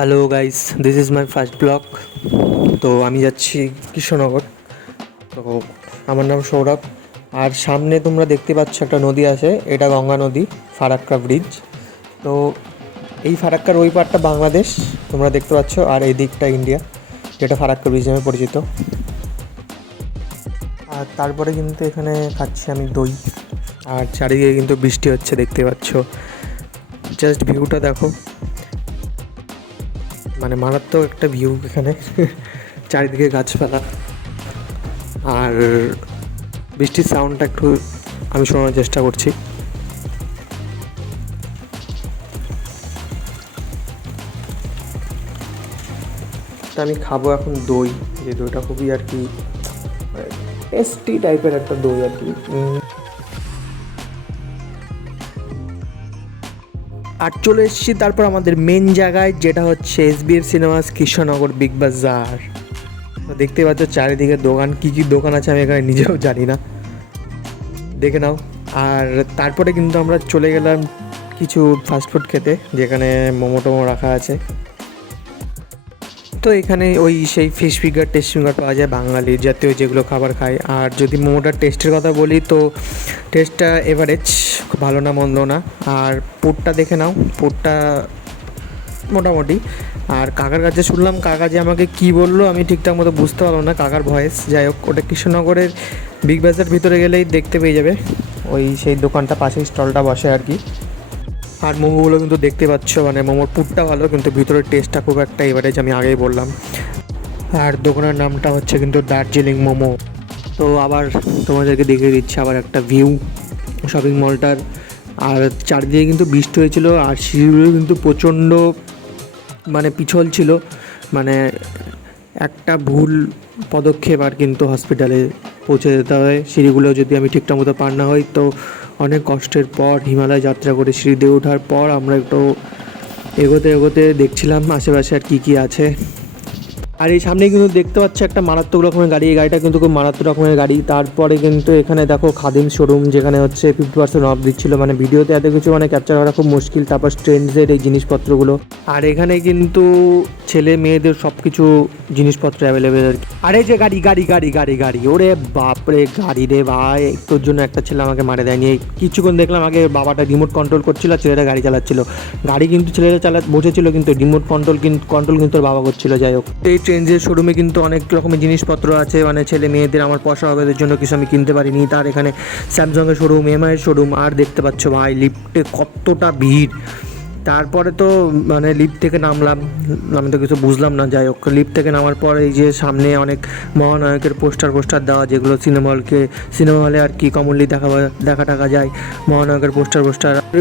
Hello guys, this is my first blog. তো আমি যাচ্ছি কৃষ্ণনগর। তো আমার নাম সৌরভ। আর সামনে তোমরা দেখতে পাচ্ছ একটা নদী আছে, এটা গঙ্গা নদী, ফারাক্কা ব্রিজ। তো এই ফারাক্কার ওই পারটা বাংলাদেশ তোমরা দেখতে পাচ্ছ, আর এই দিকটা ইন্ডিয়া, যেটা ফারাক্কা ব্রিজ নামে পরিচিত। আর তারপরে কিন্তু এখানে খাচ্ছি আমি দই, আর চারিদিকে কিন্তু বৃষ্টি হচ্ছে দেখতে পাচ্ছ। জাস্ট ভিউটা দেখো, মানে মারাত্মক একটা ভিউ এখানে। চারিদিকে গাছপালা, আর বৃষ্টির সাউন্ডটা একটু আমি শোনার চেষ্টা করছি। তা আমি খাবো এখন দই, যে দইটা খুবই আর কি টেস্টি টাইপের একটা দই আর কি। আর চলে এসেছি তারপর আমাদের মেন জায়গায়, যেটা হচ্ছে SBF সিনেমাস কৃষ্ণনগর বিগ বাজার। তো দেখতে পাচ্ছ চারিদিকে দোকান, কী কী দোকান আছে আমি এখানে নিজেও জানি না, দেখে নাও। আর তারপরে কিন্তু আমরা চলে গেলাম কিছু ফাস্টফুড খেতে, যেখানে মোমো টোমো রাখা আছে। তো এখানে ওই সেই ফিশ ফিঙ্গার, টেস্ট ফিঙ্গার পাওয়া যায়, বাঙালি জাতীয় যেগুলো খাবার খায়। আর যদি মোমোটার টেস্টের কথা বলি, তো টেস্টটা এভারেজ, খুব ভালো না মন্দ না। আর পুরটা দেখে নাও, পুরটা মোটামুটি। আর কাকার কাছে শুনলাম, কাকা যে আমাকে কী বললো আমি ঠিকঠাক মতো বুঝতে পারলাম না, কাকার ভয়েস। যাই হোক, ওটা কৃষ্ণনগরের বিগ বাজার ভিতরে গেলেই দেখতে পেয়ে যাবে, ওই সেই দোকানটা পাশেই স্টলটা বসে আর কি। আর মোমোগুলো কিন্তু দেখতে পাচ্ছ, মানে মোমোর পুরটা ভালো, কিন্তু ভিতরের টেস্টটা খুব একটা এভারেজ, আমি আগেই বললাম। আর দোকানের নামটা হচ্ছে কিন্তু দার্জিলিং মোমো। তো আবার তোমাদেরকে দেখিয়ে দিচ্ছি আবার একটা ভিউ শপিং মলটার। আর চারদিকে কিন্তু বৃষ্টি হয়েছিল, আর সিঁড়িগুলো কিন্তু প্রচণ্ড মানে পিছল ছিল, মানে একটা ভুল পদক্ষেপ আর কিন্তু হসপিটালে পৌঁছে যেতে হয়। সিঁড়িগুলো যদি আমি ঠিকঠাক মতো পার না হই, তো অনেক কষ্টের পর হিমালয় যাত্রা করে সিঁড়ি দিয়ে ওঠার পর আমরা একটু এগোতে এগোতে দেখছিলাম আশেপাশে আর কী কী আছে। আর এই সামনে কিন্তু দেখতে পাচ্ছ একটা মারাত্মক রকমের গাড়ি, এই গাড়িটা কিন্তু খুব মারাত্মক রকমের গাড়ি। তারপরে কিন্তু এখানে দেখো খাদিম শোরুম, যেখানে হচ্ছে 50% অফ দিচ্ছিলো, মানে ভিডিওতে এত কিছু মানে ক্যাপচার করা খুব মুশকিল। তারপর স্ট্রেন্ডসের এই জিনিসপত্রগুলো, আর এখানে কিন্তু ছেলে মেয়েদের সব কিছু জিনিসপত্র অ্যাভেলেবেল আর কি। আর এই যে গাড়ি গাড়ি গাড়ি গাড়ি গাড়ি, ওরে বাপরে গাড়ি রে ভাই, তোর জন্য একটা ছেলে আমাকে মারে দেয়নি। এই কিছুক্ষণ দেখলাম আগে বাবাটা রিমোট কন্ট্রোল করছিল, ছেলেটা গাড়ি চালাচ্ছিল। গাড়ি কিন্তু ছেলেটা বসেছিল, কিন্তু রিমোট কন্ট্রোল কিন্তু ওর বাবা করছিল। যাই হোক, এই ট্রেন্ডসের শোরুমে কিন্তু অনেক রকমের জিনিসপত্র আছে, মানে ছেলে মেয়েদের। আমার পয়সা হবে জন্য কিছু আমি কিনতে পারিনি। তার এখানে স্যামসাংয়ের শোরুম, এমআইয়ের শোরুম। আর দেখতে পাচ্ছ ভাই লিফটে কতটা ভিড়। তারপরে তো মানে লিফট থেকে নামলাম, আমি তো কিছু বুঝলাম না। যাই হোক, লিফট থেকে নামার পর এই যে সামনে অনেক মহানায়কের পোস্টার দেওয়া, যেগুলো সিনেমা হলে আর কি কমনলি দেখা টাকা যায়, মহানায়কের পোস্টার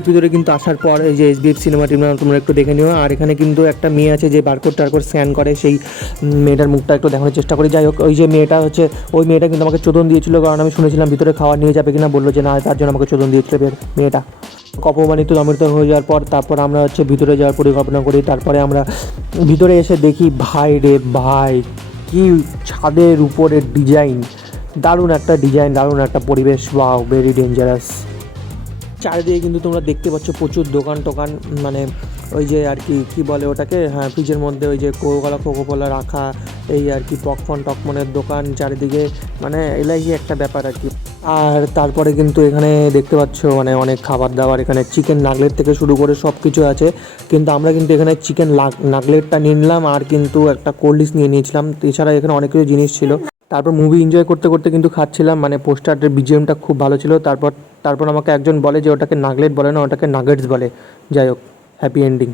ভিতরে কিন্তু আসার পর এই যে SBF সিনেমা টিম তোমরা একটু দেখে নিও। আর এখানে কিন্তু একটা মেয়ে আছে যে বারকোড স্ক্যান করে, সেই মেয়েটার মুখটা একটু দেখানোর চেষ্টা করি। যাই হোক, ওই যে মেয়েটা হচ্ছে, ওই মেয়েটা কিন্তু আমাকে চোদন দিয়েছিল, কারণ আমি শুনেছিলাম ভিতরে খাবার নিয়ে যাবে কিনা, বললো যে না, তার জন্য আমাকে চোদন দিয়েছিল মেয়েটা। অপমানিত দমিত হয়ে যাওয়ার পর তারপর আমরা হচ্ছে ভিতরে যাওয়ার পরিকল্পনা করি। তারপরে আমরা ভিতরে এসে দেখি, ভাই রে ভাই, কি ছাদের উপরের ডিজাইন, দারুণ একটা ডিজাইন, দারুণ একটা পরিবেশ, ওয়াও, ভেরি ডেঞ্জারাস। চারিদিকে কিন্তু তোমরা দেখতে পাচ্ছ প্রচুর দোকান টোকান, মানে ওই যে আর কি কী বলে ওটাকে, হ্যাঁ, ফ্রিজের মধ্যে ওই যে কোকোকোলা রাখা, এই আর কি টকমনের দোকান চারিদিকে, মানে এলাই একটা ব্যাপার আর কি। আর তারপরে কিন্তু এখানে দেখতে পাচ্ছ মানে অনেক খাবার দাবার, এখানে চিকেন নাগলেট থেকে শুরু করে সব কিছু আছে। কিন্তু আমরা কিন্তু এখানে চিকেন নাগলেটটা নিয়ে নিলাম, আর কিন্তু একটা কোল্ড ড্রিঙ্কস নিয়ে নিয়েছিলাম। এছাড়া এখানে অনেক কিছু জিনিস ছিল। তারপর মুভি এনজয় করতে করতে কিন্তু খাচ্ছিলাম, মানে পোস্টারের BGMটা খুব ভালো ছিল। তারপর আমাকে একজন বলে যে ওটাকে নাগলেট বলে না, ওটাকে নাগেটস বলে। যাই হোক, হ্যাপি এন্ডিং।